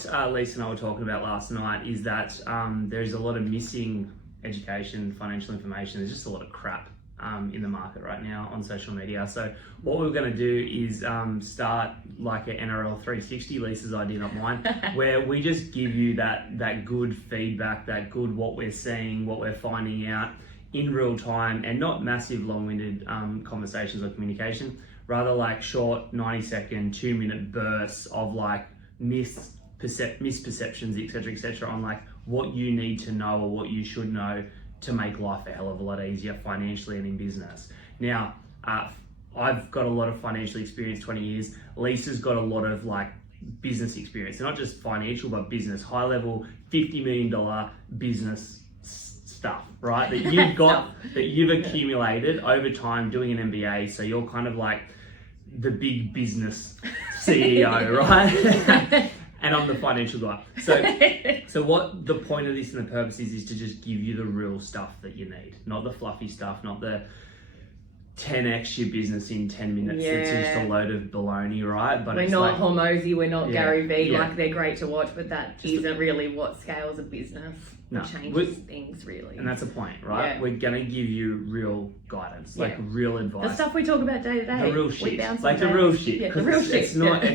What Lisa and I were talking about last night is that there's a lot of missing education, financial information. There's just a lot of crap in the market right now on social media. So what we're going to do is start like an NRL 360, Lisa's idea, not mine, where we just give you that good feedback, that good what we're seeing, what we're finding out in real time, and not massive long-winded conversations or communication, rather like short 90-second, 2-minute bursts of like misperceptions, etc., on like what you need to know or what you should know to make life a hell of a lot easier financially and in business. Now, I've got a lot of financial experience, 20 years. Lisa's got a lot of like business experience, so not just financial, but business, high level, $50 million business stuff, right? That you've got, that you've accumulated over time doing an MBA. So you're kind of like the big business CEO, right? And I'm the financial guy. So what the point of this and the purpose is to just give you the real stuff that you need, not the fluffy stuff, not the 10x your business in 10 minutes. Yeah. It's just a load of baloney, right? But we're it's not like, Hormozy, we're not Gary Vee. Yeah. Like, they're great to watch, but that isn't really what scales a business. No, It changes things, really. and that's the point, right? Yeah. We're gonna give you real guidance, like Yeah. real advice. The stuff we talk about day to day. The real We shit, bounce like on the days. real shit. Yeah, the 'Cause real it's shit. not, yeah.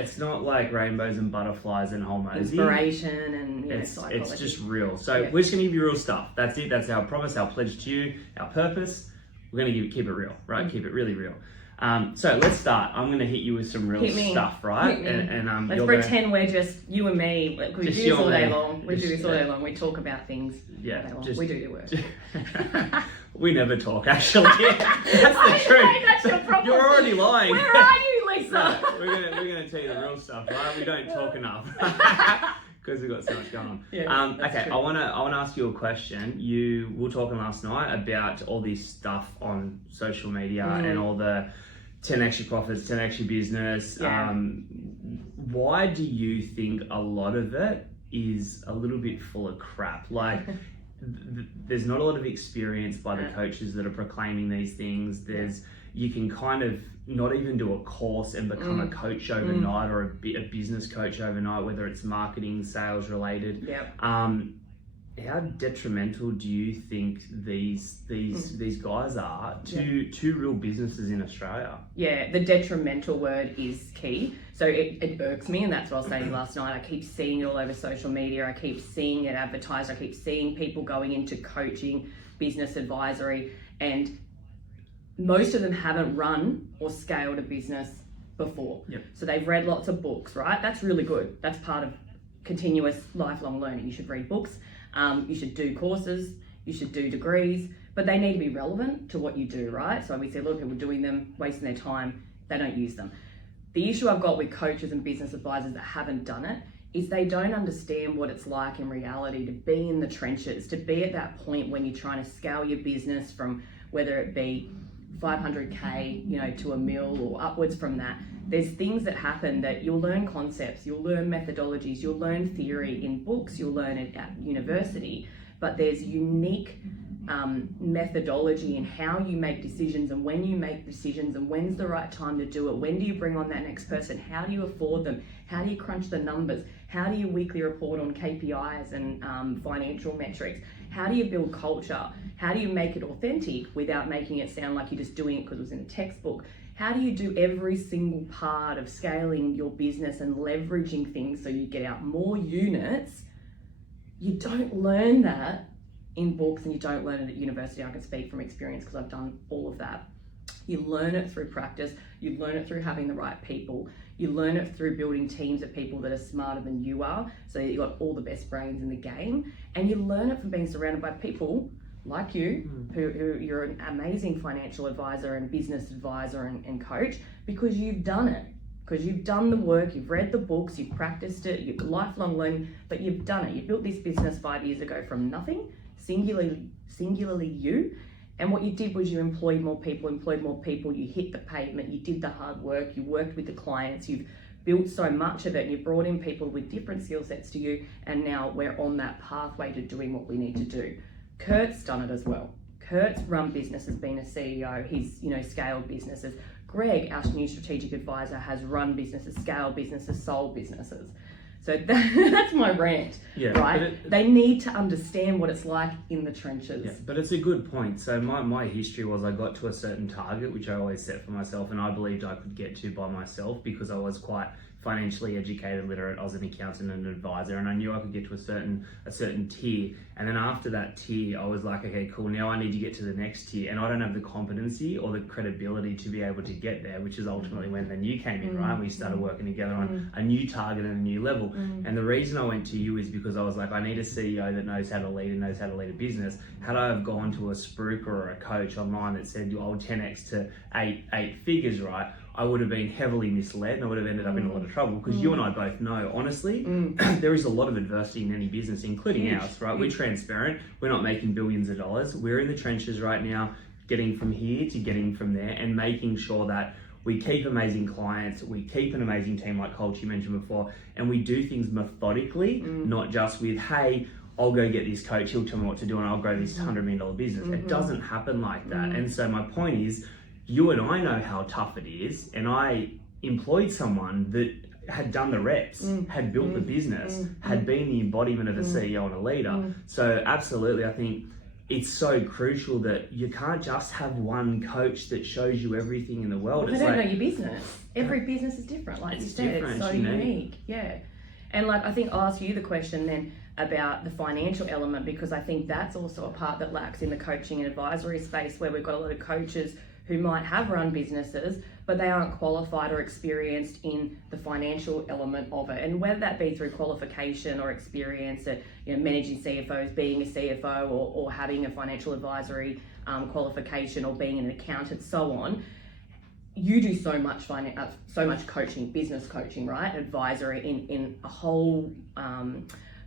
it's not like rainbows and butterflies and Hormozy. Inspiration and psychology. It's just real. So Yeah. we're just gonna give you real stuff. That's it. That's our promise, our pledge to you, our purpose. We're gonna keep it real, right? Mm-hmm. Keep it really real. So let's start. I'm gonna hit you with some real Hit me. stuff, right? Hit me. And Let's you're pretend we're just you and me. Like, we Just do you this all and day me. long. We do Just- this all day long. We talk about things. Yeah, all day long. just- We do your work. we never talk. Actually, that's the truth. That's your problem. You're already lying. Where are you, Lisa? No, we're gonna tell you the real stuff, right? We don't talk enough because we've got so much going on. Yeah, that's okay, true. I wanna ask you a question. We were talking last night about all this stuff on social media and all the 10x your profits, 10x your business. Yeah. Why do you think a lot of it is a little bit full of crap? Like, there's not a lot of experience by the coaches that are proclaiming these things. You can kind of not even do a course and become a coach overnight or a business coach overnight, whether it's marketing, sales related. Yep. How detrimental do you think these guys are to real businesses in Australia? Yeah, the detrimental word is key. So it irks me, and that's what I was saying last night. I keep seeing it all over social media. I keep seeing it advertised. I keep seeing people going into coaching, business advisory, and most of them haven't run or scaled a business before. Yep. So they've read lots of books, right? That's really good. That's part of continuous lifelong learning. You should read books. You should do courses. You should do degrees, but they need to be relevant to what you do, right? So we see a lot of people doing them, wasting their time. They don't use them. The issue I've got with coaches and business advisors that haven't done it is they don't understand what it's like in reality to be in the trenches, to be at that point when you're trying to scale your business from whether it be 500K, to a mil or upwards from that. There's things that happen that you'll learn concepts, you'll learn methodologies, you'll learn theory in books, you'll learn it at university, but there's unique methodology in how you make decisions and when you make decisions and when's the right time to do it. When do you bring on that next person? How do you afford them? How do you crunch the numbers? How do you weekly report on KPIs and financial metrics? How do you build culture? How do you make it authentic without making it sound like you're just doing it because it was in a textbook? How do you do every single part of scaling your business and leveraging things so you get out more units? You don't learn that in books and you don't learn it at university. I can speak from experience because I've done all of that. You learn it through practice. You learn it through having the right people. You learn it through building teams of people that are smarter than you are, so you've got all the best brains in the game. And you learn it from being surrounded by people like you, who you're an amazing financial advisor and business advisor and coach, because you've done it. Because you've done the work, you've read the books, you've practiced it, you've lifelong learning, but you've done it. You built this business 5 years ago from nothing, singularly you. And what you did was you employed more people, you hit the pavement, you did the hard work, you worked with the clients, you've built so much of it, and you brought in people with different skill sets to you, and now we're on that pathway to doing what we need to do. Kurt's done it as well. Kurt's run businesses, been a CEO, he's scaled businesses. Greg, our new strategic advisor, has run businesses, scaled businesses, sold businesses. So that's my rant, Yeah, right? They need to understand what it's like in the trenches. Yeah, but it's a good point. So my history was I got to a certain target, which I always set for myself, and I believed I could get to by myself because I was quite financially educated, literate. I was an accountant and an advisor, and I knew I could get to a certain tier. And then after that tier, I was like, okay, cool. Now I need to get to the next tier, and I don't have the competency or the credibility to be able to get there, which is ultimately when then you came in, right? And we started working together on a new target and a new level. And the reason I went to you is because I was like, I need a CEO that knows how to lead and knows how to lead a business. Had I have gone to a spruiker or a coach online that said, I'll 10x to eight figures, right? I would have been heavily misled and I would have ended up in a lot of trouble because you and I both know, honestly, there is a lot of adversity in any business, including ours, right? We're transparent. We're not making billions of dollars. We're in the trenches right now, getting from here to getting from there and making sure that we keep amazing clients, we keep an amazing team like Colt you mentioned before, and we do things methodically, not just with, hey, I'll go get this coach, he'll tell me what to do and I'll grow this $100 million business. It doesn't happen like that. And so my point is, you and I know how tough it is, and I employed someone that had done the reps, had built the business, had been the embodiment of a CEO and a leader. So absolutely, I think it's so crucial that you can't just have one coach that shows you everything in the world. They don't know your business. Every business is different, like you said, it's so unique. Yeah. And like, I think I'll ask you the question then about the financial element, because I think that's also a part that lacks in the coaching and advisory space, where we've got a lot of coaches who might have run businesses, but they aren't qualified or experienced in the financial element of it. And whether that be through qualification or experience at managing CFOs, being a CFO, or having a financial advisory qualification, or being an accountant, so on. You do so much coaching, business coaching, right? Advisory in a whole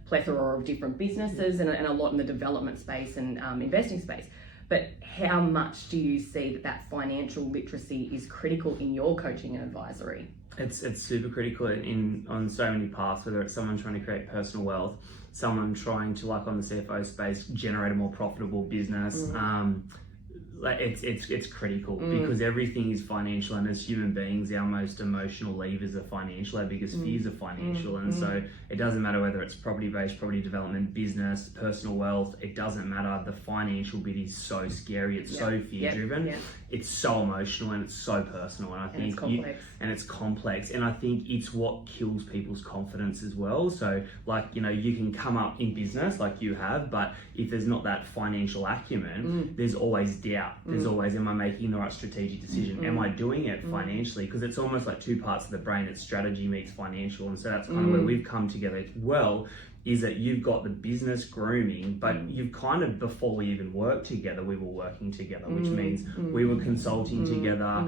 plethora of different businesses and a lot in the development space and investing space. But how much do you see that financial literacy is critical in your coaching and advisory? It's super critical on so many paths, whether it's someone trying to create personal wealth, someone trying to, like on the CFO space, generate a more profitable business. It's critical because everything is financial, and as human beings, our most emotional levers are financial, our biggest fears are financial, and so it doesn't matter whether it's property-based, property development, business, personal wealth, it doesn't matter. The financial bit is so scary, it's so fear-driven, it's so emotional, and it's so personal, and I think it's complex, and I think it's what kills people's confidence as well. So like, you can come up in business like you have, but if there's not that financial acumen, there's always doubt. There's always, am I making the right strategic decision? Am I doing it financially? Because it's almost like two parts of the brain. It's strategy meets financial. And so that's kind of where we've come together well, is that you've got the business grooming, but you've kind of, before we even worked together, we were working together, which means we were consulting together,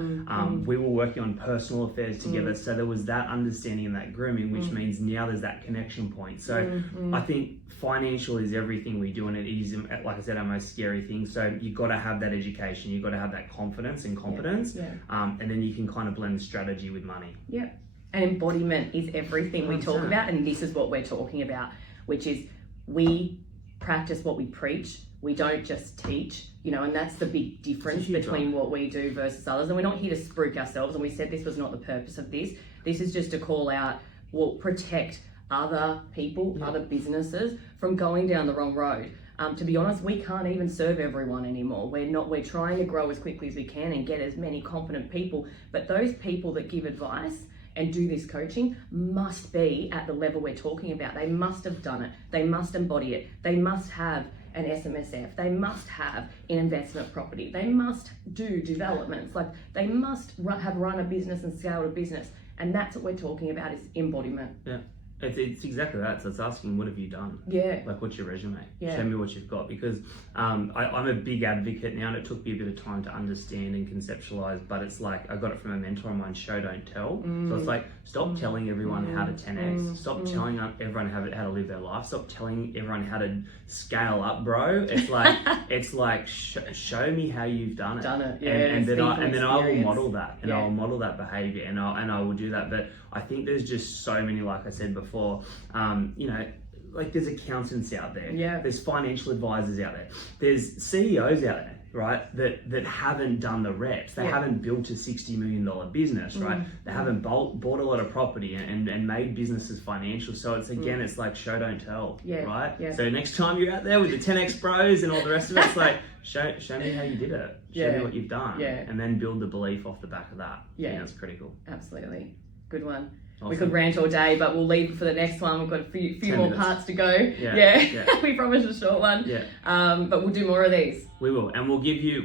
we were working on personal affairs together. So there was that understanding and that grooming, which means now there's that connection point. So I think financial is everything we do, and it is, like I said, our most scary thing. So you've got to have that education, you've got to have that confidence and competence, and then you can kind of blend strategy with money. Yeah. And embodiment is everything we talk about, and this is what we're talking about, which is we practice what we preach. We don't just teach, and that's the big difference between what we do versus others. And we're not here to spruik ourselves, and we said this was not the purpose of this. This is just to call out, protect other people, other businesses from going down the wrong road. To be honest, we can't even serve everyone anymore. We're trying to grow as quickly as we can and get as many competent people, but those people that give advice and do this coaching must be at the level we're talking about. They must have done it. They must embody it. They must have an SMSF. They must have an investment property. They must do developments. Like, they must have run a business and scaled a business. And that's what we're talking about, is embodiment. Yeah. It's exactly that. So it's asking, what have you done? Yeah. Like, what's your resume? Yeah. Show me what you've got. Because I'm a big advocate now, and it took me a bit of time to understand and conceptualize, but it's like, I got it from a mentor of mine, show, don't tell. So it's like, stop telling everyone how to 10x. Stop telling everyone how to live their life. Stop telling everyone how to scale up, bro. It's like, show me how you've done it. Yeah. And then I will model that, and I'll model that behavior, and I will do that. But I think there's just so many, like I said before, like, there's accountants out there, there's financial advisors out there, there's CEOs out there right, that haven't done the reps. They haven't built a $60 million business, right? They haven't bought a lot of property and made businesses financial. So it's it's like show, don't tell, right? Yeah. So next time you're out there with the 10X Bros and all the rest of it, it's like, show me how you did it. Show me what you've done. Yeah. And then build the belief off the back of that. Yeah. I think that's critical. Absolutely. Good one. Awesome. We could rant all day, but we'll leave it for the next one. We've got a few 10 more minutes. parts to go. Yeah. We promised a short one. Yeah. But we'll do more of these. We will. And we'll give you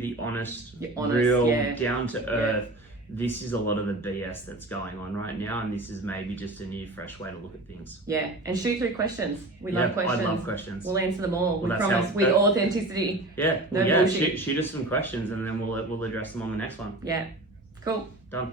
the honest, honest, real, down to earth. This is a lot of the BS that's going on right now, and this is maybe just a new, fresh way to look at things. Yeah, and shoot through questions. We love questions. I love questions. We'll answer them all. Well, we promise with authenticity. Yeah, No bullshit. shoot us some questions, and then we'll address them on the next one. Yeah, cool. Done.